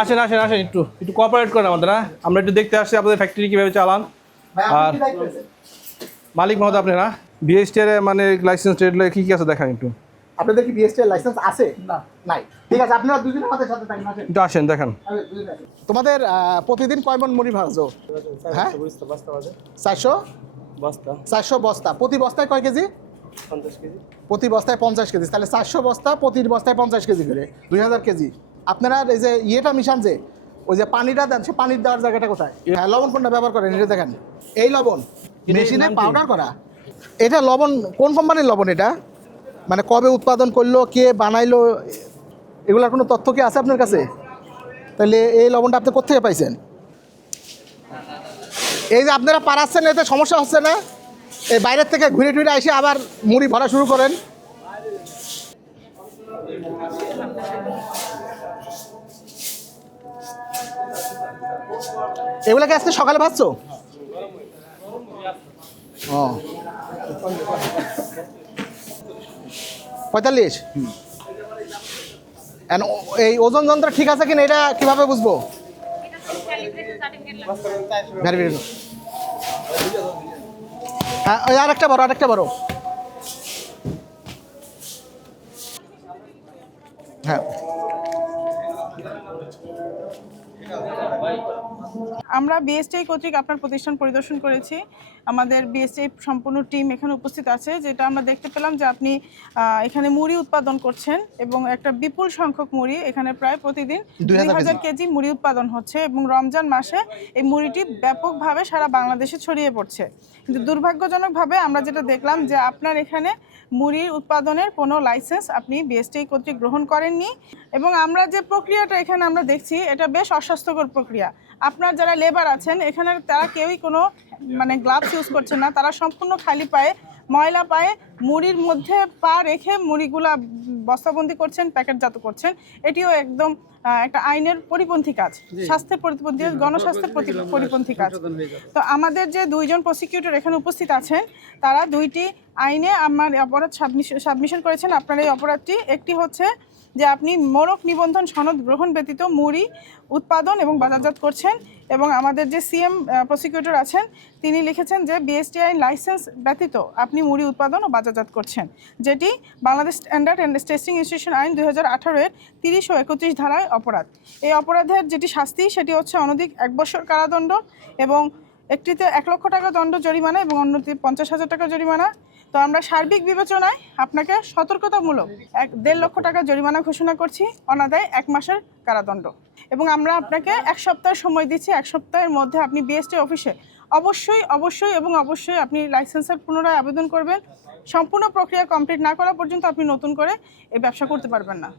আসেন আসেন আসেন, একটু একটু কোঅপারেট করেন আমাদের। আমরা একটু দেখতে আসছি আপনাদের ফ্যাক্টরি কীভাবে চালান। আর মালিক মহোদয় আপনি না বিএসটিআর মানে লাইসেন্স ট্রেড কী কী আছে দেখান একটু। আপনাদের কি বিএসটিআর লাইসেন্স আছে? না, নাই। ঠিক আছে, আপনারা দুজন আমাদের সাথে থাকেন। একটু আসেন দেখান। তোমাদের প্রতিদিন কয় মণ মুড়ি ভাজো? হ্যাঁ, 400 বস্তা। প্রতি বস্তায় কয় কেজি? 50 কেজি। প্রতি বস্তায় 50 কেজি, তাহলে 400 বস্তা, প্রতি বস্তায় 50 কেজি করে 2000 কেজি। আপনারা এই যে ইয়েটা মিশান, যে ওই যে পানিটা দেন, সে পানির দেওয়ার জায়গাটা কোথায়? হ্যাঁ, লবণ কোনটা ব্যবহার করেন এটা দেখেন। এই লবণ মেশিনে পাউডার করা। এটা লবণ কোন কোম্পানির লবণ? এটা মানে কবে উৎপাদন করলো, কে বানাইলো, এগুলোর কোনো তথ্য কি আছে আপনার কাছে? তাহলে এই লবণটা আপনি কোথেকে পাইছেন? এই যে আপনারা পারাচ্ছেন, এতে সমস্যা হচ্ছে না? এই বাইরের থেকে ঘুরে টুরে এসে আবার মুড়ি ভরা শুরু করেন। এগুলোকে আজকে সকালে ভাজছো? ও, 45। এই ওজন যন্ত্র ঠিক আছে কিনা এটা কিভাবে বুঝবো? হ্যাঁ, ওই আরেকটা বড়। হ্যাঁ, আমরা বিএসটিআই কর্তৃক আপনার প্রতিষ্ঠান পরিদর্শন করেছি। আমাদের বিএসটিআই সম্পূর্ণ টিম এখানে উপস্থিত আছে। যেটা আমরা দেখতে পেলাম যে আপনি এখানে মুড়ি উৎপাদন করছেন এবং একটা বিপুল সংখ্যক মুড়ি, এখানে প্রায় প্রতিদিন 2000 কেজি মুড়ি উৎপাদন হচ্ছে এবং রমজান মাসে এই মুড়িটি ব্যাপকভাবে সারা বাংলাদেশে ছড়িয়ে পড়ছে। কিন্তু দুর্ভাগ্যজনকভাবে আমরা যেটা দেখলাম যে আপনার এখানে মুড়ির উৎপাদনের কোনো লাইসেন্স আপনি বিএসটিআই কর্তৃক গ্রহণ করেননি এবং আমরা যে প্রক্রিয়াটা এখানে আমরা দেখছি এটা বেশ অস্বাস্থ্যকর প্রক্রিয়া। আপনার যারা লেবার আছেন এখানে তারা কেউই কোনো মানে গ্লাভস ইউজ করছেন না, তারা সম্পূর্ণ খালি পায়ে, ময়লা পায়ে মুড়ির মধ্যে পা রেখে মুড়িগুলা বস্তাবন্দি করছেন, প্যাকেটজাত করছেন। এটিও একদম একটা আইনের পরিপন্থী কাজ, স্বাস্থ্যের পরিপন্থী, গণস্বাস্থ্যের পরিপন্থী কাজ। তো আমাদের যে দুইজন প্রসিকিউটর এখানে উপস্থিত আছেন, তারা দুইটি আইনে আমার অপরাধ সাবমিশন করেছেন। আপনার এই অপরাধটি একটি হচ্ছে যে আপনি মোড়ক নিবন্ধন সনদ গ্রহণ ব্যতীত মুড়ি উৎপাদন এবং বাজারজাত করছেন, এবং আমাদের যে সিএম প্রসিকিউটর আছেন তিনি লিখেছেন যে বিএসটিআই লাইসেন্স ব্যতীত আপনি মুড়ি উৎপাদন ও বাজারজাত করছেন, যেটি Bangladesh standard and testing institution আইন 2018-এর 30 ও 31 ধারায় অপরাধ। এই অপরাধের যেটি শাস্তি সেটি হচ্ছে অনধিক 1 বছর কারাদণ্ড এবং একটিতে 1 লক্ষ টাকা দণ্ড জরিমানা এবং অন্যটি 50,000 টাকা জরিমানা। তো আমরা সার্বিক বিবেচনায় আপনাকে সতর্কতামূলক 1.5 লক্ষ টাকা জরিমানা ঘোষণা করছি, অনাদায়ে 1 মাসের কারাদণ্ড, এবং আমরা আপনাকে 1 সপ্তাহ সময় দিচ্ছি। 1 সপ্তাহের মধ্যে আপনি বিএসটি অফিসে অবশ্যই আপনি লাইসেন্সের পুনরায় আবেদন করবেন। সম্পূর্ণ প্রক্রিয়া কমপ্লিট না করা পর্যন্ত আপনি নতুন করে এই ব্যবসা করতে পারবেন না।